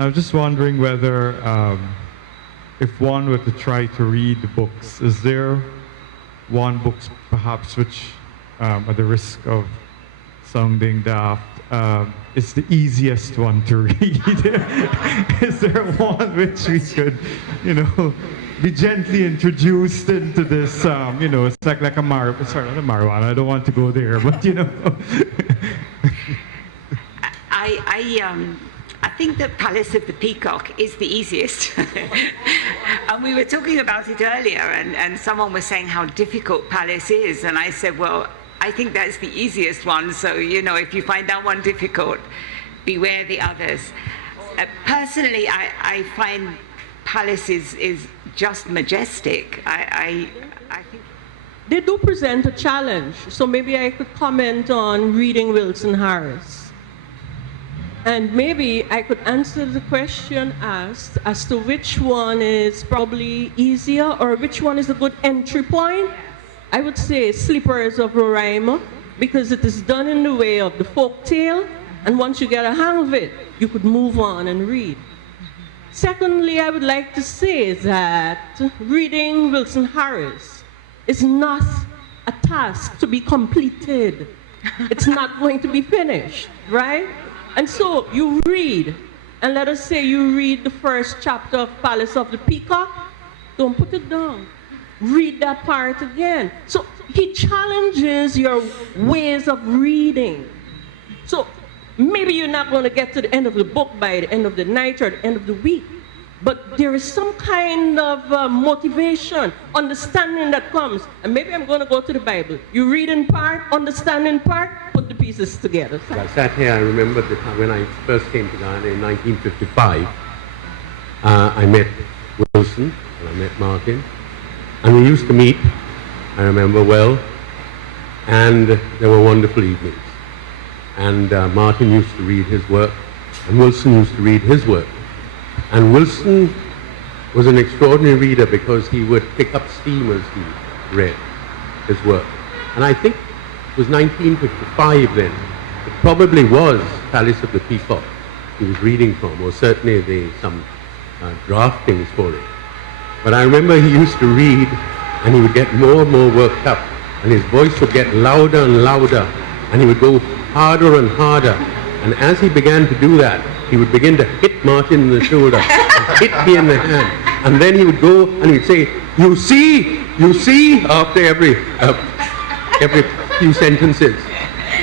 I'm just wondering whether, if one were to try to read the books, is there one book perhaps which, at the risk of sounding daft, is the easiest one to read? Is there one which we could, be gently introduced into this, it's like a sorry, not a marijuana, I don't want to go there, but I think that Palace of the Peacock is the easiest. And we were talking about it earlier, and someone was saying how difficult Palace is, and I said, well, I think that's the easiest one, so, if you find that one difficult, beware the others. Personally, I find Palace is just majestic. I think they do present a challenge, so maybe I could comment on reading Wilson Harris. And maybe I could answer the question asked as to which one is probably easier or which one is a good entry point. I would say Slippers of Roraima, because it is done in the way of the folk tale, and once you get a hang of it, you could move on and read. Secondly, I would like to say that reading Wilson Harris is not a task to be completed. It's not going to be finished, right? And so you read, and let us say you read the first chapter of Palace of the Peacock, don't put it down. Read that part again. So he challenges your ways of reading. So maybe you're not going to get to the end of the book by the end of the night or the end of the week, but there is some kind of motivation, understanding that comes. And maybe I'm going to go to the Bible. You read in part, understand in part, put the pieces together. I sat here, I remember the time when I first came to Guyana in 1955. I met Wilson, and I met Martin, and we used to meet, I remember well, and there were wonderful evenings. And Martin used to read his work, and Wilson used to read his work. And Wilson was an extraordinary reader because he would pick up steam as he read his work. And I think it was 1955 then. It probably was Palace of the Peacock he was reading from, or certainly some draftings for it. But I remember he used to read, and he would get more and more worked up, and his voice would get louder and louder, and he would go harder and harder. And as he began to do that, he would begin to hit Martin in the shoulder, and hit me in the hand. And then he would go and he'd say, you see, after every few sentences.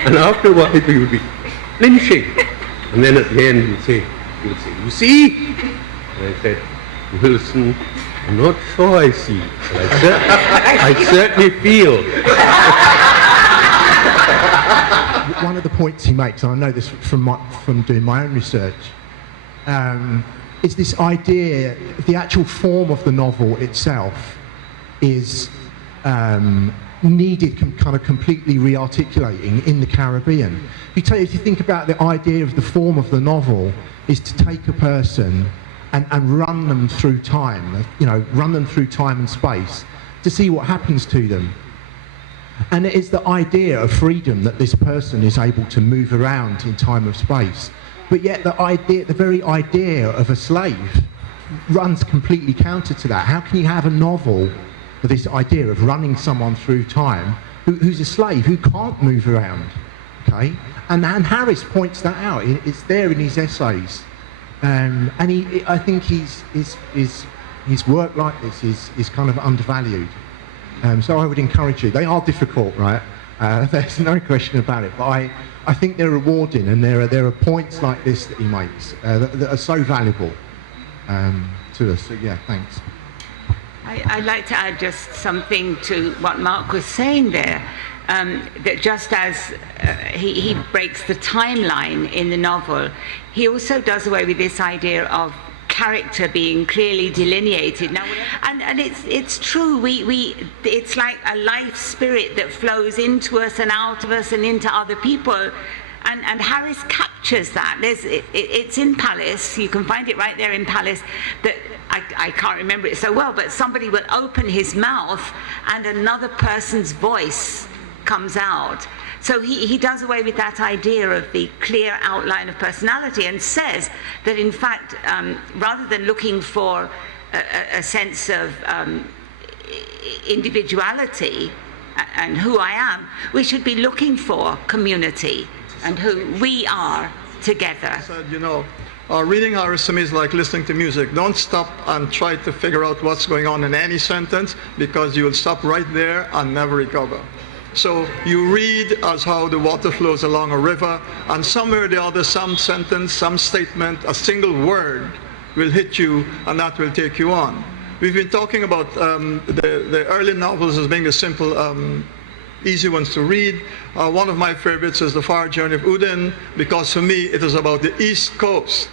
And after a while, he would be flinching. And then at the end, he would say, you see? And I said, Wilson, I'm not sure I see, but I certainly feel. One of the points he makes, and I know this from doing my own research, is this idea, the actual form of the novel itself is needed kind of completely re-articulating in the Caribbean. If you think about the idea of the form of the novel is to take a person and run them through time, run them through time and space to see what happens to them. And it is the idea of freedom that this person is able to move around in time and space. But yet the very idea of a slave runs completely counter to that. How can you have a novel with this idea of running someone through time who's a slave, who can't move around? Okay? And Harris points that out. It's there in his essays. And I think his work like this is kind of undervalued. So I would encourage you. They are difficult, right? There's no question about it. But I think they're rewarding, and there are points like this that he makes that are so valuable to us. So yeah, thanks. I'd like to add just something to what Mark was saying there. That just as he breaks the timeline in the novel, he also does away with this idea of character being clearly delineated. Now, and it's true. It's like a life spirit that flows into us and out of us and into other people. And Harris captures that. It's in Palace. You can find it right there in Palace. That I can't remember it so well, but somebody will open his mouth and another person's voice comes out. So he does away with that idea of the clear outline of personality and says that, in fact, rather than looking for a sense of individuality and who I am, we should be looking for community and who we are together. Reading Harris to me is like listening to music. Don't stop and try to figure out what's going on in any sentence, because you will stop right there and never recover. So you read as how the water flows along a river, and somewhere or the other, some sentence, some statement, a single word will hit you, and that will take you on. We've been talking about the early novels as being the simple, easy ones to read. One of my favorites is The Far Journey of Udin, because for me it is about the East Coast.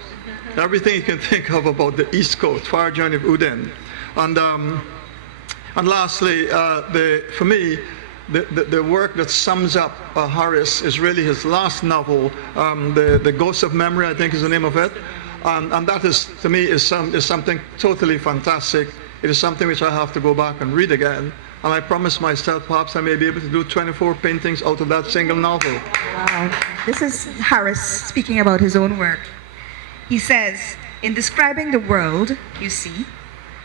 Everything you can think of about the East Coast, Far Journey of Udin. And lastly, for me, the work that sums up Harris is really his last novel, The Ghost of Memory, I think is the name of it. And that is, to me, is something totally fantastic. It is something which I have to go back and read again. And I promised myself perhaps I may be able to do 24 paintings out of that single novel. Wow. This is Harris speaking about his own work. He says, in describing the world, you see,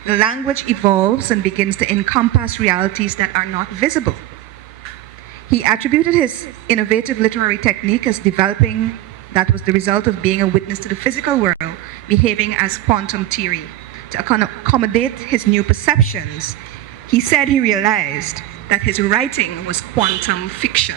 the language evolves and begins to encompass realities that are not visible. He attributed his innovative literary technique as developing that was the result of being a witness to the physical world, behaving as quantum theory. To accommodate his new perceptions, he said he realized that his writing was quantum fiction.